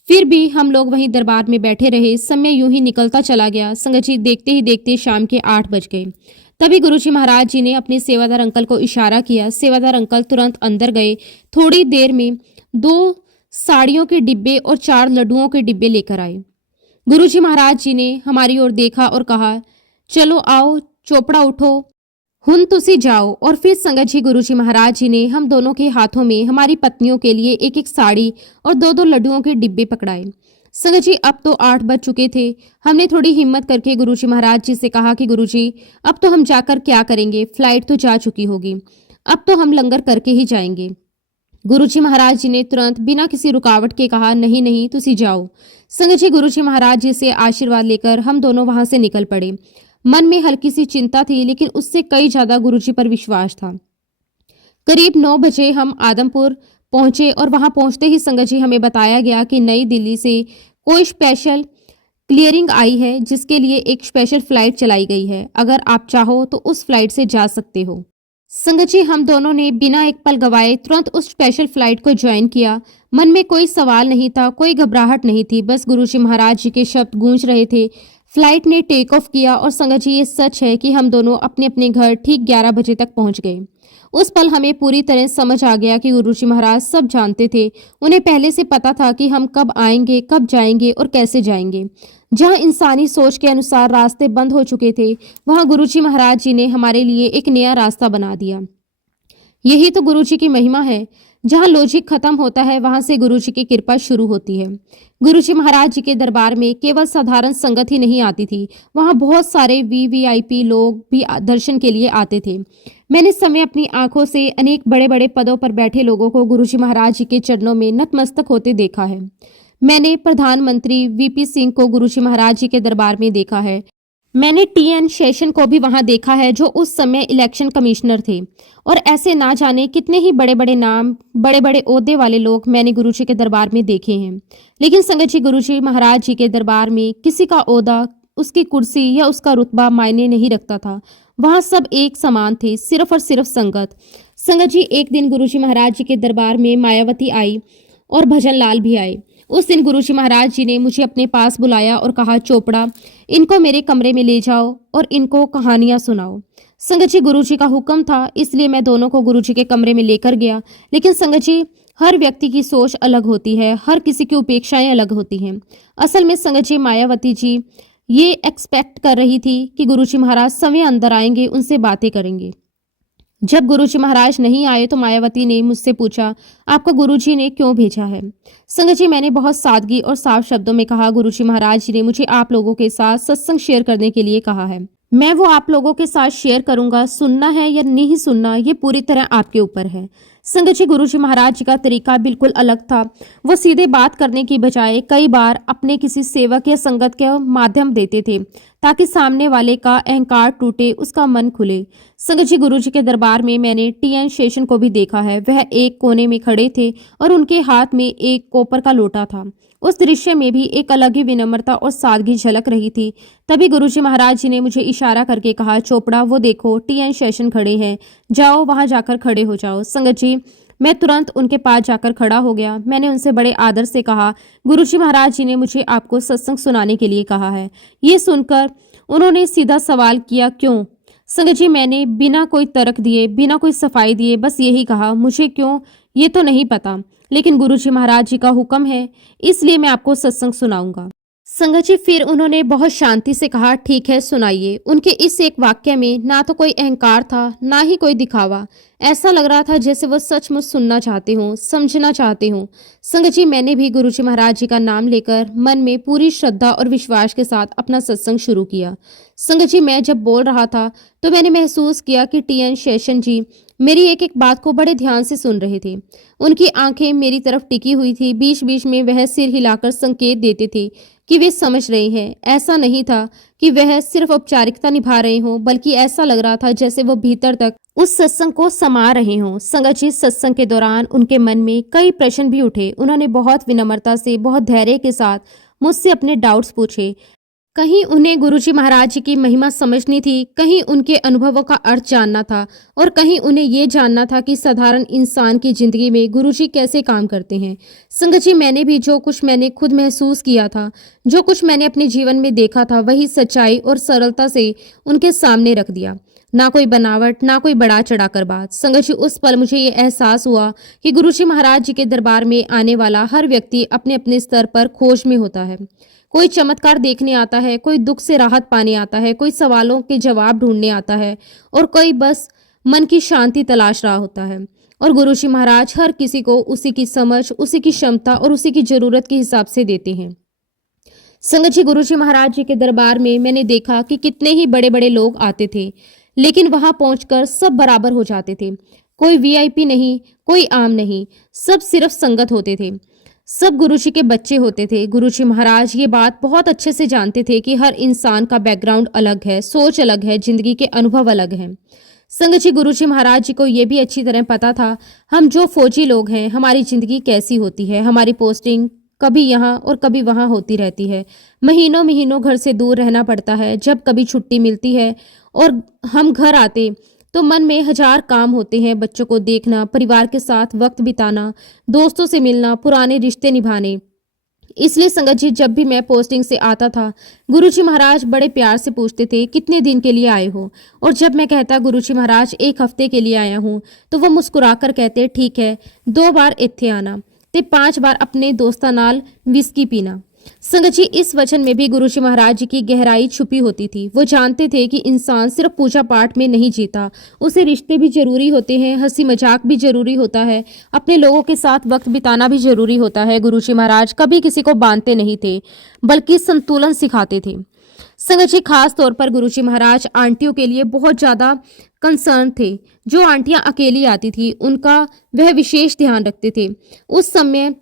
फिर भी हम लोग वहीं दरबार में बैठे रहे। समय यूं ही निकलता चला गया। संगत जी देखते ही देखते शाम के 8 बज गए। तभी गुरुजी महाराज जी ने अपने सेवादार अंकल को इशारा किया। सेवादार अंकल तुरंत अंदर गए। थोड़ी देर में 2 साड़ियों के डिब्बे और 4 लड्डुओं के डिब्बे लेकर आए। गुरुजी महाराज जी ने हमारी ओर देखा और कहा, चलो आओ चोपड़ा उठो, हुन तुसी जाओ। और फिर संगत जी गुरुजी महाराज जी ने हम दोनों के हाथों में हमारी पत्नियों के लिए एक एक साड़ी और 2-2 लड्डुओं के डिब्बे पकड़ाए। संगत जी अब तो 8 बज चुके थे। हमने थोड़ी हिम्मत करके गुरुजी महाराज जी से कहा कि गुरुजी अब तो हम जाकर क्या करेंगे, फ्लाइट तो जा चुकी होगी, अब तो हम लंगर करके ही जाएंगे। गुरुजी महाराज जी ने तुरंत बिना किसी रुकावट के कहा, नहीं नहीं तुसी जाओ। संगत जी गुरुजी महाराज जी से आशीर्वाद लेकर हम दोनों वहां से निकल पड़े। मन में हल्की सी चिंता थी, लेकिन उससे कई ज्यादा गुरुजी पर विश्वास था। करीब 9 बजे हम आदमपुर पहुंचे और वहां पहुंचते ही संगत जी हमें बताया गया कि नई दिल्ली से कोई स्पेशल क्लियरिंग आई है जिसके लिए एक स्पेशल फ्लाइट चलाई गई है। अगर आप चाहो तो उस फ्लाइट से जा सकते हो। संगत जी हम दोनों ने बिना एक पल गवाए तुरंत उस स्पेशल फ्लाइट को ज्वाइन किया। मन में कोई सवाल नहीं था, कोई घबराहट नहीं थी, बस गुरुजी महाराज जी के शब्द गूंज रहे थे। फ्लाइट ने टेक ऑफ किया और संगत जी ये सच है कि हम दोनों अपने अपने घर ठीक 11 बजे तक पहुंच गए। उस पल हमें पूरी तरह समझ आ गया कि गुरुजी महाराज सब जानते थे। उन्हें पहले से पता था कि हम कब आएंगे, कब जाएंगे और कैसे जाएंगे। जहां इंसानी सोच के अनुसार रास्ते बंद हो चुके थे, वहां गुरुजी महाराज जी ने हमारे लिए एक नया रास्ता बना दिया। यही तो गुरुजी की महिमा है। जहां लॉजिक खत्म होता है, वहां से गुरुजी की कृपा शुरू होती है। गुरुजी महाराज जी के दरबार में केवल साधारण संगत ही नहीं आती थी, वहां बहुत सारे वीवीआईपी लोग भी दर्शन के लिए आते थे। मैंने समय अपनी आंखों से अनेक बड़े बड़े पदों पर बैठे लोगों को गुरुजी महाराज जी के चरणों में नतमस्तक होते देखा है। मैंने प्रधानमंत्री वीपी सिंह को गुरुजी महाराज जी के दरबार में देखा है। मैंने टीएन शेषन को भी वहां देखा है, जो उस समय इलेक्शन कमिश्नर थे। और ऐसे ना जाने कितने ही बड़े बड़े नाम, बड़े बड़े ओहदे वाले लोग मैंने गुरुजी के दरबार में देखे हैं। लेकिन संगत जी गुरुजी महाराज जी के दरबार में किसी का ओहदा, उसकी कुर्सी या उसका रुतबा मायने नहीं रखता था। वहां सब एक समान थे, सिर्फ और सिर्फ संगत। संगत जी एक दिन गुरुजी महाराज जी के दरबार में मायावती आई और भजन लाल भी आए। उस दिन गुरुजी महाराज जी ने मुझे अपने पास बुलाया और कहा, चोपड़ा, इनको मेरे कमरे में ले जाओ और इनको कहानियां सुनाओ। संगत जी, गुरुजी का हुक्म था, इसलिए मैं दोनों को गुरुजी के कमरे में लेकर गया। लेकिन संगत जी, हर व्यक्ति की सोच अलग होती है, हर किसी की उपेक्षाएं अलग होती हैं। असल में संगत जी, मायावती जी ये एक्सपेक्ट कर रही थी कि गुरुजी महाराज समय अंदर आएंगे, उनसे बातें करेंगे। जब गुरुजी महाराज नहीं आए तो मायावती ने मुझसे पूछा, आपको गुरुजी ने क्यों भेजा है? संगत जी, मैंने बहुत सादगी और साफ शब्दों में कहा, गुरुजी महाराज जी ने मुझे आप लोगों के साथ सत्संग शेयर करने के लिए कहा है। मैं वो आप लोगों के साथ शेयर करूंगा। सुनना है या नहीं सुनना, ये पूरी तरह आपके ऊपर है। संगत जी, गुरुजी महाराज जी का तरीका बिल्कुल अलग था। वो सीधे बात करने की बजाय कई बार अपने किसी सेवक या संगत के माध्यम देते थे ताकि सामने वाले का अहंकार टूटे, उसका मन खुले। संगत जी, गुरुजी के दरबार में मैंने टी.एन. शेषन को भी देखा है। वह एक कोने में खड़े थे और उनके हाथ में एक कॉपर का लोटा था। उस दृश्य में भी एक अलग ही विनम्रता और सादगी झलक रही थी। तभी गुरुजी महाराज जी ने मुझे इशारा करके कहा, चोपड़ा, वो देखो टी.एन. शेषन खड़े हैं, जाओ वहां जाकर खड़े हो जाओ। संगत जी, मैं तुरंत उनके पास जाकर खड़ा हो गया। मैंने उनसे बड़े आदर से कहा, गुरुजी महाराज जी ने मुझे आपको सत्संग सुनाने के लिए कहा है। ये सुनकर उन्होंने सीधा सवाल किया, क्यों? संगत जी, मैंने बिना कोई तर्क दिए, बिना कोई सफाई दिए बस यही कहा, मुझे क्यों ये तो नहीं पता, लेकिन गुरुजी महाराज जी का हुक्म है, इसलिए मैं आपको सत्संग सुनाऊंगा। संगत जी, फिर उन्होंने बहुत शांति से कहा, ठीक है, सुनाइए। उनके इस एक वाक्य में ना तो कोई अहंकार था, ना ही कोई दिखावा। ऐसा लग रहा था जैसे वो सचमुच सुनना चाहते हों, समझना चाहते हों। संगत जी, मैंने भी गुरुजी महाराज जी का नाम लेकर मन में पूरी श्रद्धा और विश्वास के साथ अपना सत्संग शुरू किया। संगत जी, मैं जब बोल रहा था तो मैंने महसूस किया कि टी.एन. शेषन जी मेरी एक एक बात को बड़े ध्यान से सुन रहे थे। उनकी आंखें मेरी तरफ टिकी हुई थी। बीच बीच में वह सिर हिलाकर संकेत देते थे कि वे समझ रहे हैं। ऐसा नहीं था कि वह सिर्फ औपचारिकता निभा रहे हों, बल्कि ऐसा लग रहा था जैसे वो भीतर तक उस सत्संग को समा रहे हों। संगत जी, सत्संग के दौरान उनके मन में कई प्रश्न भी उठे। उन्होंने बहुत विनम्रता से, बहुत धैर्य के साथ मुझसे अपने डाउट्स पूछे। कहीं उन्हें गुरुजी महाराज जी की महिमा समझनी थी, कहीं उनके अनुभवों का अर्थ जानना था, और कहीं उन्हें ये जानना था कि साधारण इंसान की जिंदगी में गुरुजी कैसे काम करते हैं। संगत जी, मैंने भी जो कुछ मैंने खुद महसूस किया था, जो कुछ मैंने अपने जीवन में देखा था, वही सच्चाई और सरलता से उनके सामने रख दिया। ना कोई बनावट, ना कोई बढ़ा चढ़ाकर बात। संगत जी, उस पल मुझे ये एहसास हुआ कि गुरुजी महाराज जी के दरबार में आने वाला हर व्यक्ति अपने अपने स्तर पर खोज में होता है। कोई चमत्कार देखने आता है, कोई दुख से राहत पाने आता है, कोई सवालों के जवाब ढूंढने आता है, और कोई बस मन की शांति तलाश रहा होता है। और गुरुजी महाराज हर किसी को उसी की समझ, उसी की क्षमता और उसी की जरूरत के हिसाब से देते हैं। संगत जी, गुरुजी महाराज जी के दरबार में मैंने देखा कि कितने ही बड़े बड़े लोग आते थे, लेकिन वहां पहुंचकर सब बराबर हो जाते थे। कोई वीआईपी नहीं, कोई आम नहीं, सब सिर्फ संगत होते थे। सब गुरुजी के बच्चे होते थे। गुरुजी महाराज ये बात बहुत अच्छे से जानते थे कि हर इंसान का बैकग्राउंड अलग है, सोच अलग है, जिंदगी के अनुभव अलग हैं। संगत जी, गुरुजी महाराज जी को ये भी अच्छी तरह पता था हम जो फौजी लोग हैं, हमारी जिंदगी कैसी होती है। हमारी पोस्टिंग कभी यहाँ और कभी वहाँ होती रहती है। महीनों महीनों घर से दूर रहना पड़ता है। जब कभी छुट्टी मिलती है और हम घर आते तो मन में हजार काम होते हैं। बच्चों को देखना, परिवार के साथ वक्त बिताना, दोस्तों से मिलना, पुराने रिश्ते निभाने। इसलिए संगत जी, जब भी मैं पोस्टिंग से आता था, गुरुजी महाराज बड़े प्यार से पूछते थे, कितने दिन के लिए आए हो? और जब मैं कहता गुरुजी महाराज 1 हफ्ते के लिए आया हूँ, तो वो मुस्कुराकर कहते, ठीक है, 2 बार इत्थे आना ते 5 बार अपने दोस्तां नाल विस्की पीना। संगत जी, इस वचन में भी गुरुजी महाराज जी की गहराई छुपी होती थी। वो जानते थे कि इंसान सिर्फ पूजा पाठ में नहीं जीता, उसे रिश्ते भी जरूरी होते हैं, हंसी मजाक भी जरूरी होता है, अपने लोगों के साथ वक्त बिताना भी जरूरी होता है। गुरुजी महाराज कभी किसी को बांधते नहीं थे, बल्कि संतुलन सिखाते थे। संगत जी, खास तौर पर गुरुजी महाराज आंटियों के लिए बहुत ज्यादा कंसर्न थे। जो आंटियां अकेली आती थी, उनका वह विशेष ध्यान रखते थे। उस समय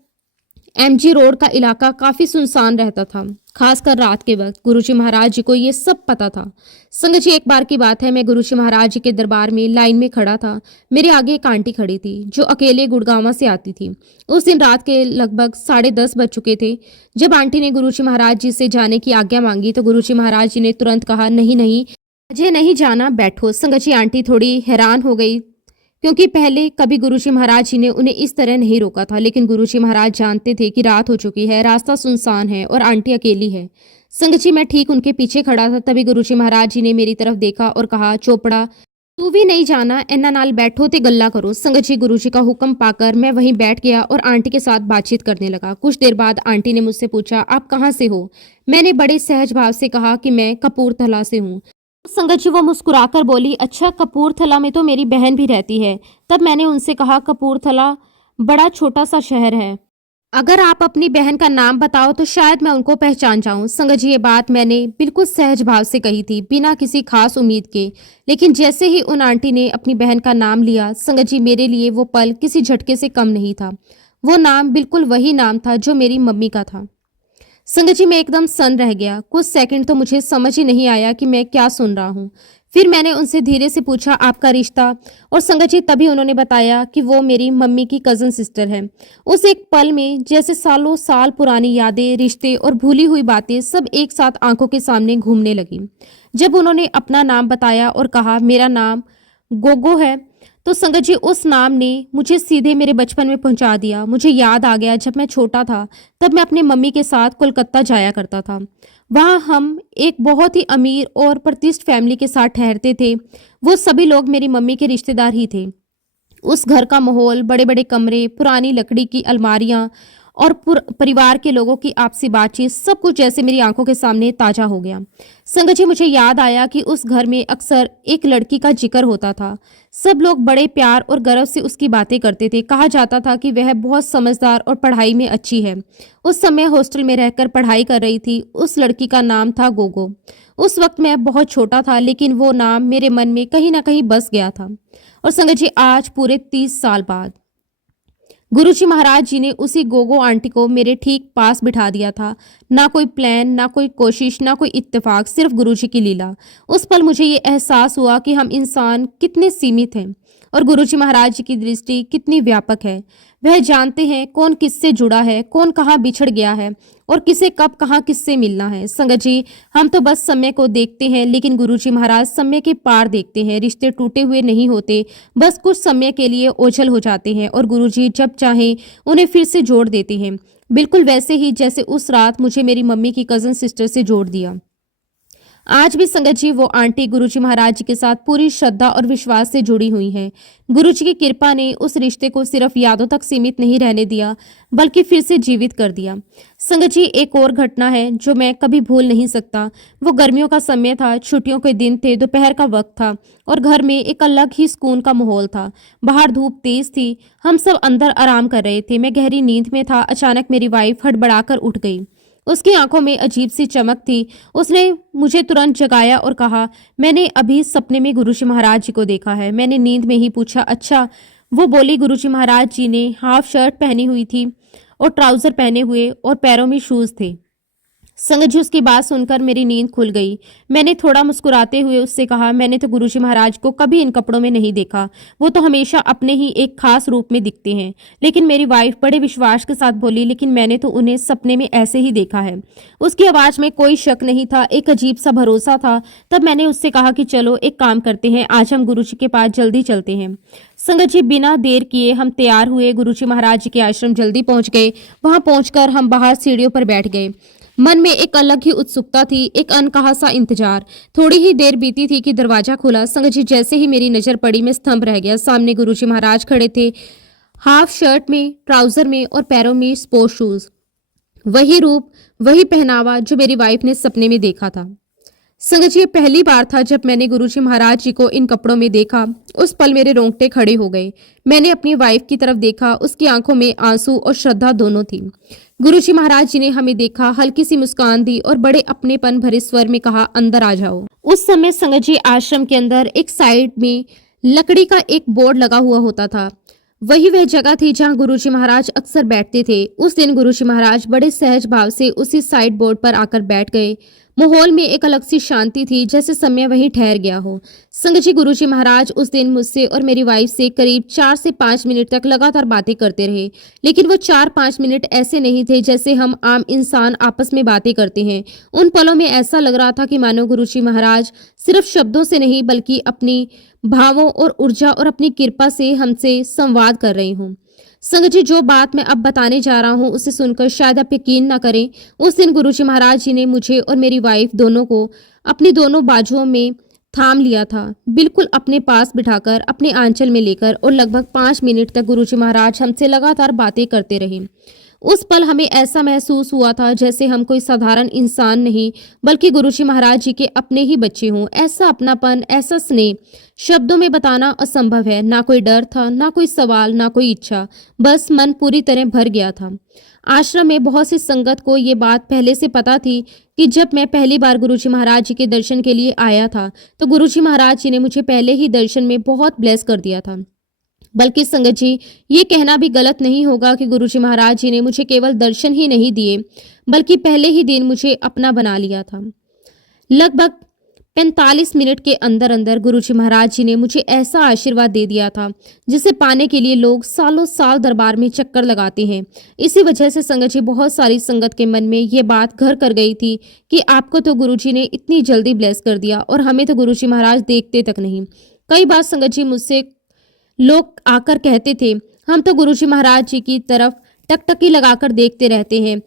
एमजी रोड का इलाका काफी सुनसान रहता था, खासकर रात के वक्त। गुरुजी महाराज जी को ये सब पता था। संगत जी, एक बार की बात है, मैं गुरुजी महाराज जी के दरबार में लाइन में खड़ा था। मेरे आगे एक आंटी खड़ी थी जो अकेले गुड़गांव से आती थी। उस दिन रात के लगभग 10:30 बज चुके थे। जब आंटी ने गुरुजी महाराज जी से जाने की आज्ञा मांगी तो गुरुजी महाराज जी ने तुरंत कहा, नहीं नहीं, मुझे नहीं जाना, बैठो। संगत जी, आंटी थोड़ी हैरान हो गई क्योंकि पहले कभी गुरुजी महाराज जी ने उन्हें इस तरह नहीं रोका था, लेकिन गुरुजी महाराज जानते थे कि रात हो चुकी है, रास्ता सुनसान है और आंटी अकेली है। संगत जी, मैं ठीक उनके पीछे खड़ा था, तभी गुरुजी महाराज जी ने मेरी तरफ देखा और कहा, चोपड़ा तू भी नहीं जाना, इन्ना नाल बैठो ते गल्ला करो। संगत जी, गुरुजी का हुक्म पाकर मैं वहीं बैठ गया और आंटी के साथ बातचीत करने लगा। कुछ देर बाद आंटी ने मुझसे पूछा, आप कहाँ से हो? मैंने बड़े सहज भाव से कहा कि मैं कपूरथला से हूँ। संगत जी, वो मुस्कुराकर बोली, अच्छा, कपूरथला में तो मेरी बहन भी रहती है। तब मैंने उनसे कहा, कपूरथला बड़ा छोटा सा शहर है, अगर आप अपनी बहन का नाम बताओ तो शायद मैं उनको पहचान जाऊं। संगत जी, ये बात मैंने बिल्कुल सहज भाव से कही थी, बिना किसी खास उम्मीद के, लेकिन जैसे ही उन आंटी ने अपनी बहन का नाम लिया, संगत जी, मेरे लिए वो पल किसी झटके से कम नहीं था। वो नाम बिल्कुल वही नाम था जो मेरी मम्मी का था। संगत जी, मैं एकदम सन्न रह गया। कुछ सेकंड तो मुझे समझ ही नहीं आया कि मैं क्या सुन रहा हूँ। फिर मैंने उनसे धीरे से पूछा, आपका रिश्ता? और संगत जी, तभी उन्होंने बताया कि वो मेरी मम्मी की कज़न सिस्टर है। उस एक पल में जैसे सालों साल पुरानी यादें, रिश्ते और भूली हुई बातें सब एक साथ आंखों के सामने घूमने लगी। जब उन्होंने अपना नाम बताया और कहा, मेरा नाम गोगो है, तो संगत जी, उस नाम ने मुझे सीधे मेरे बचपन में पहुंचा दिया। मुझे याद आ गया, जब मैं छोटा था तब मैं अपने मम्मी के साथ कोलकाता जाया करता था। वहाँ हम एक बहुत ही अमीर और प्रतिष्ठित फैमिली के साथ ठहरते थे। वो सभी लोग मेरी मम्मी के रिश्तेदार ही थे। उस घर का माहौल, बड़े बड़े कमरे, पुरानी लकड़ी की अलमारियां और परिवार के लोगों की आपसी बातचीत, सब कुछ जैसे मेरी आंखों के सामने ताजा हो गया। संगत जी, मुझे याद आया कि उस घर में अक्सर एक लड़की का जिक्र होता था। सब लोग बड़े प्यार और गर्व से उसकी बातें करते थे। कहा जाता था कि वह बहुत समझदार और पढ़ाई में अच्छी है। उस समय हॉस्टल में रहकर पढ़ाई कर रही थी। उस लड़की का नाम था गोगो। उस वक्त मैं बहुत छोटा था, लेकिन वो नाम मेरे मन में कहीं ना कहीं बस गया था। और संगत जी, आज पूरे 30 साल बाद गुरुजी महाराज जी ने उसी गोगो आंटी को मेरे ठीक पास बिठा दिया था। ना कोई प्लान, ना कोई कोशिश, ना कोई इत्तेफाक, सिर्फ गुरुजी की लीला। उस पल मुझे ये एहसास हुआ कि हम इंसान कितने सीमित हैं और गुरुजी महाराज जी की दृष्टि कितनी व्यापक है। वह जानते हैं कौन किससे जुड़ा है, कौन कहाँ बिछड़ गया है और किसे कब कहाँ किससे मिलना है। संगत जी, हम तो बस समय को देखते हैं, लेकिन गुरुजी महाराज समय के पार देखते हैं। रिश्ते टूटे हुए नहीं होते, बस कुछ समय के लिए ओझल हो जाते हैं और गुरुजी जब चाहें उन्हें फिर से जोड़ देते हैं, बिल्कुल वैसे ही जैसे उस रात मुझे मेरी मम्मी की कज़न सिस्टर से जोड़ दिया। आज भी संगत जी, वो आंटी गुरुजी महाराज जी के साथ पूरी श्रद्धा और विश्वास से जुड़ी हुई हैं। गुरुजी की कृपा ने उस रिश्ते को सिर्फ यादों तक सीमित नहीं रहने दिया, बल्कि फिर से जीवित कर दिया। संगत जी, एक और घटना है जो मैं कभी भूल नहीं सकता। वो गर्मियों का समय था, छुट्टियों के दिन थे, दोपहर का वक्त था और घर में एक अलग ही सुकून का माहौल था। बाहर धूप तेज थी, हम सब अंदर आराम कर रहे थे। मैं गहरी नींद में था। अचानक मेरी वाइफ हड़बड़ाकर उठ गई। उसकी आंखों में अजीब सी चमक थी। उसने मुझे तुरंत जगाया और कहा, मैंने अभी सपने में गुरुजी महाराज जी को देखा है। मैंने नींद में ही पूछा, अच्छा? वो बोली, गुरुजी महाराज जी ने हाफ शर्ट पहनी हुई थी और ट्राउजर पहने हुए और पैरों में शूज थे। संगत जी, उसकी बात सुनकर मेरी नींद खुल गई। मैंने थोड़ा मुस्कुराते हुए उससे कहा, मैंने तो गुरुजी महाराज को कभी इन कपड़ों में नहीं देखा। वो तो हमेशा अपने ही एक खास रूप में दिखते हैं। लेकिन मेरी वाइफ बड़े विश्वास के साथ बोली, लेकिन मैंने तो उन्हें सपने में ऐसे ही देखा है। उसकी आवाज में कोई शक नहीं था, एक अजीब सा भरोसा था। तब मैंने उससे कहा कि चलो एक काम करते हैं, आज हम गुरुजी के पास जल्दी चलते हैं। संगत जी, बिना देर किए हम तैयार हुए। गुरुजी महाराज जी के आश्रम जल्दी पहुंच गए। वहां पहुंचकर हम बाहर सीढ़ियों पर बैठ गए। मन में एक अलग ही उत्सुकता थी, एक अनकहा सा इंतजार। थोड़ी ही देर बीती थी कि दरवाजा खुला। संगत जी, जैसे ही मेरी नजर पड़ी मैं स्तंभ रह गया। सामने गुरुजी महाराज खड़े थे, हाफ शर्ट में, ट्राउजर में और पैरों में स्पोर्ट्स शूज। वही रूप, वही पहनावा जो मेरी वाइफ ने सपने में देखा था। संगत जी, ये पहली बार था जब मैंने गुरुजी महाराज जी को इन कपड़ों में देखा। उस पल मेरे रोंगटे खड़े हो गए। मैंने अपनी वाइफ की तरफ देखा। उसकी आंखों में आंसू और श्रद्धा दोनों थी। गुरुजी महाराज जी ने हमें देखा, हल्की सी मुस्कान दी और बड़े अपनेपन भरे स्वर में कहा, अंदर आ जाओ। उस समय संगत जी, आश्रम के अंदर एक साइड में लकड़ी का एक बोर्ड लगा हुआ होता था। वही वह जगह थी जहां गुरुजी महाराज अक्सर बैठते थे। उस दिन गुरुजी महाराज बड़े सहज भाव से उसी साइड बोर्ड पर आकर बैठ गए। माहौल में एक अलग सी शांति थी, जैसे समय वहीं ठहर गया हो। संगत जी, गुरुजी महाराज उस दिन मुझसे और मेरी वाइफ से करीब 4 से 5 मिनट तक लगातार बातें करते रहे। लेकिन वो 4-5 मिनट ऐसे नहीं थे जैसे हम आम इंसान आपस में बातें करते हैं। उन पलों में ऐसा लग रहा था कि मानो गुरुजी महाराज सिर्फ शब्दों से नहीं बल्कि अपनी भावों और ऊर्जा और अपनी कृपा से हमसे संवाद कर रहे हों। संगत जी, जो बात मैं अब बताने जा रहा हूँ उसे सुनकर शायद आप यकीन ना करें। उस दिन गुरुजी महाराज जी ने मुझे और मेरी वाइफ दोनों को अपनी दोनों बाजुओं में थाम लिया था, बिल्कुल अपने पास बिठाकर, अपने आंचल में लेकर, और लगभग 5 मिनट तक गुरुजी महाराज हमसे लगातार बातें करते रहे। उस पल हमें ऐसा महसूस हुआ था जैसे हम कोई साधारण इंसान नहीं बल्कि गुरुजी महाराज जी के अपने ही बच्चे हों। ऐसा अपनापन, ऐसा स्नेह शब्दों में बताना असंभव है। ना कोई डर था, ना कोई सवाल, ना कोई इच्छा, बस मन पूरी तरह भर गया था। आश्रम में बहुत सी संगत को ये बात पहले से पता थी कि जब मैं पहली बार गुरुजी महाराज जी के दर्शन के लिए आया था तो गुरुजी महाराज जी ने मुझे पहले ही दर्शन में बहुत ब्लेस कर दिया था। बल्कि संगत जी, ये कहना भी गलत नहीं होगा कि गुरुजी महाराज जी ने मुझे केवल दर्शन ही नहीं दिए बल्कि पहले ही दिन मुझे अपना बना लिया था। लगभग 45 मिनट के अंदर अंदर गुरुजी महाराज जी ने मुझे ऐसा आशीर्वाद दे दिया था जिसे पाने के लिए लोग सालों साल दरबार में चक्कर लगाते हैं। इसी वजह से संगत जी, बहुत सारी संगत के मन में ये बात घर कर गई थी कि आपको तो गुरुजी ने इतनी जल्दी ब्लेस कर दिया और हमें तो गुरुजी महाराज देखते तक नहीं। कई बार संगत जी मुझसे लोग आकर कहते थे, हम तो गुरुजी महाराज जी की तरफ टकटकी लगाकर देखते रहते हैं,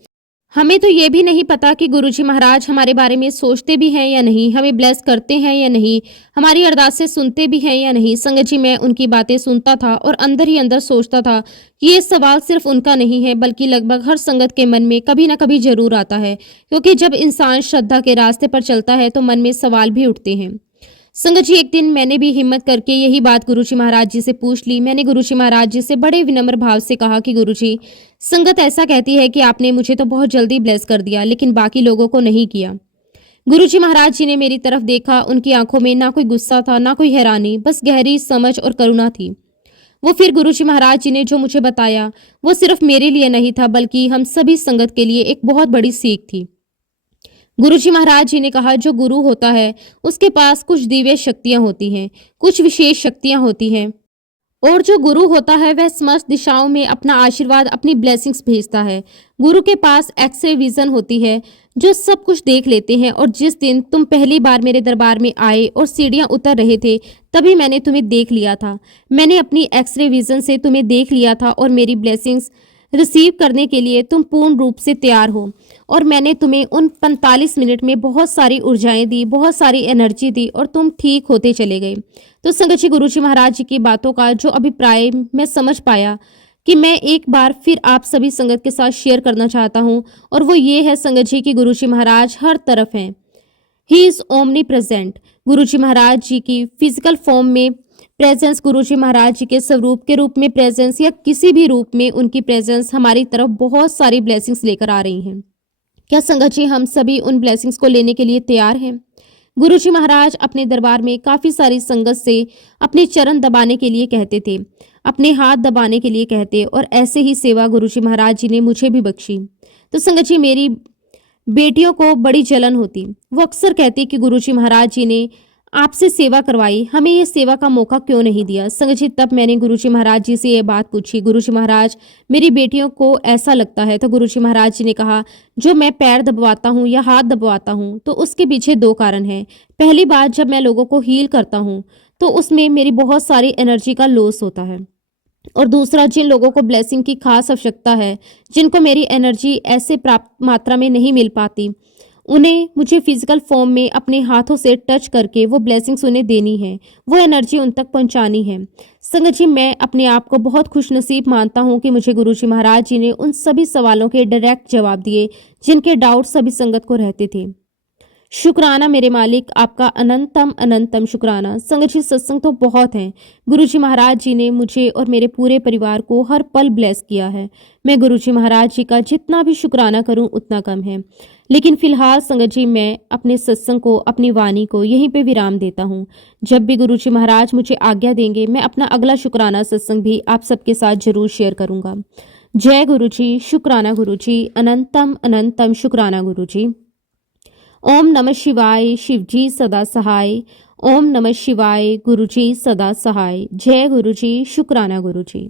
हमें तो ये भी नहीं पता कि गुरुजी महाराज हमारे बारे में सोचते भी हैं या नहीं, हमें ब्लेस करते हैं या नहीं, हमारी अरदासें सुनते भी हैं या नहीं। संगत जी, मैं उनकी बातें सुनता था और अंदर ही अंदर सोचता था कि ये सवाल सिर्फ उनका नहीं है बल्कि लगभग हर संगत के मन में कभी ना कभी जरूर आता है, क्योंकि जब इंसान श्रद्धा के रास्ते पर चलता है तो मन में सवाल भी उठते हैं। संगत जी, एक दिन मैंने भी हिम्मत करके यही बात गुरुजी महाराज जी से पूछ ली। मैंने गुरुजी महाराज जी से बड़े विनम्र भाव से कहा कि गुरुजी, संगत ऐसा कहती है कि आपने मुझे तो बहुत जल्दी ब्लेस कर दिया लेकिन बाकी लोगों को नहीं किया। गुरुजी महाराज जी ने मेरी तरफ देखा। उनकी आंखों में ना कोई गुस्सा था, ना कोई हैरानी, बस गहरी समझ और करुणा थी। वो फिर गुरुजी महाराज जी ने जो मुझे बताया वो सिर्फ मेरे लिए नहीं था बल्कि हम सभी संगत के लिए एक बहुत बड़ी सीख थी। गुरुजी महाराज जी ने कहा, जो गुरु होता है उसके पास कुछ दिव्य शक्तियां होती हैं, कुछ विशेष शक्तियां होती हैं, और जो गुरु होता है वह समस्त दिशाओं में अपना आशीर्वाद, अपनी ब्लेसिंग्स भेजता है। गुरु के पास एक्स-रे विजन होती है जो सब कुछ देख लेते हैं। और जिस दिन तुम पहली बार मेरे दरबार में आए और सीढ़ियां उतर रहे थे तभी मैंने तुम्हें देख लिया था। मैंने अपनी एक्स-रे विजन से तुम्हें देख लिया था और मेरी ब्लेसिंग्स रिसीव करने के लिए तुम पूर्ण रूप से तैयार हो। और मैंने तुम्हें उन 45 मिनट में बहुत सारी ऊर्जाएं दी, बहुत सारी एनर्जी दी और तुम ठीक होते चले गए। तो संगत जी, गुरुजी महाराज जी की बातों का जो अभिप्राय मैं समझ पाया कि मैं एक बार फिर आप सभी संगत के साथ शेयर करना चाहता हूँ, और वो ये है संगत जी कि गुरुजी महाराज हर तरफ हैं। He is omnipresent. Guruji Maharaj ji की फिजिकल फॉर्म में प्रेजेंस, गुरुजी महाराज जी के स्वरूप के रूप में प्रेजेंस, या किसी भी रूप में उनकी प्रेजेंस हमारी तरफ बहुत सारी ब्लेसिंग्स लेकर आ रही हैं। क्या संगत जी, हम सभी उन ब्लेसिंग्स को लेने के लिए तैयार हैं? गुरुजी महाराज अपने दरबार में काफ़ी सारी संगत से अपने चरण दबाने के लिए कहते थे, अपने हाथ दबाने के लिए कहते, और ऐसे ही सेवा गुरुजी महाराज जी ने मुझे भी बख्शी। तो संगत जी, मेरी बेटियों को बड़ी जलन होती। वो अक्सर कहती कि गुरुजी महाराज जी ने आपसे सेवा करवाई, हमें ये सेवा का मौका क्यों नहीं दिया। संगत जी, तब मैंने गुरुजी महाराज जी से ये बात पूछी, गुरुजी महाराज, मेरी बेटियों को ऐसा लगता है। तो गुरुजी महाराज जी ने कहा, जो मैं पैर दबवाता हूँ या हाथ दबवाता हूँ तो उसके पीछे 2 कारण हैं। पहली बात, जब मैं लोगों को हील करता हूँ तो उसमें मेरी बहुत सारी एनर्जी का लॉस होता है, और दूसरा, जिन लोगों को ब्लेसिंग की खास आवश्यकता है, जिनको मेरी एनर्जी ऐसे प्राप्त मात्रा में नहीं मिल पाती, उन्हें मुझे फिजिकल फॉर्म में अपने हाथों से टच करके वो ब्लेसिंग्स उन्हें देनी है, वो एनर्जी उन तक पहुंचानी है। संगत जी, मैं अपने आप को बहुत खुशनसीब मानता हूं कि मुझे गुरुजी महाराज जी ने उन सभी सवालों के डायरेक्ट जवाब दिए जिनके डाउट सभी संगत को रहते थे। शुक्राना मेरे मालिक, आपका अनंतम अनंतम शुक्राना। संगत जी, सत्संग तो बहुत हैं। गुरुजी महाराज जी ने मुझे और मेरे पूरे परिवार को हर पल ब्लेस किया है। मैं गुरुजी महाराज जी का जितना भी शुक्राना करूं उतना कम है। लेकिन फिलहाल संगत जी, मैं अपने सत्संग को, अपनी वाणी को यहीं पे विराम देता हूँ। जब भी गुरुजी महाराज मुझे आज्ञा देंगे मैं अपना अगला शुक्राना सत्संग भी आप सबके साथ जरूर शेयर करूँगा। जय गुरुजी, शुक्राना गुरुजी, अनंतम अनंतम शुक्राना गुरुजी। ओम नमः शिवाय शिवजी सदा सहाय। ओम नमः शिवाय गुरुजी सदा सहाय। जय गुरुजी, शुक्राना गुरुजी।